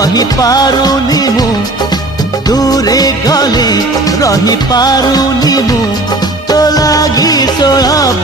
रही पारुनी मु दूरे गले रही पारुनी मु तो लागी 16